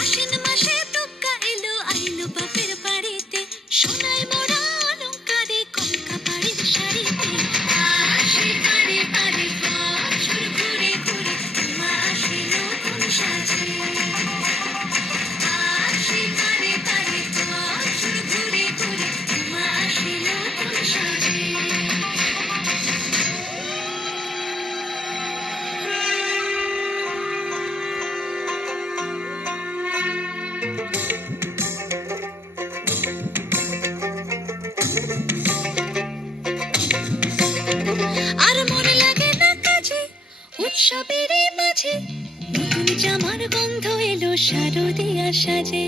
আশ্বিন মাসে টুক্কা এলো আইলো বাপের বাড়িতে, সোনায় মোড়া অলংকারে কলকা বাড়ির শাড়িতে। আসে পারে পারে বছর ঘুরে ঘুরে উমা আসে নতুন সাজে। আসে পারে পারে বছর ঘুরে ঘুরে উমা আসে নতুন সাজে। আর মনে লাগে না কাজে উৎসবের মাঝে, নতুন জামার গন্ধ এলো শারদিয়া সাজে।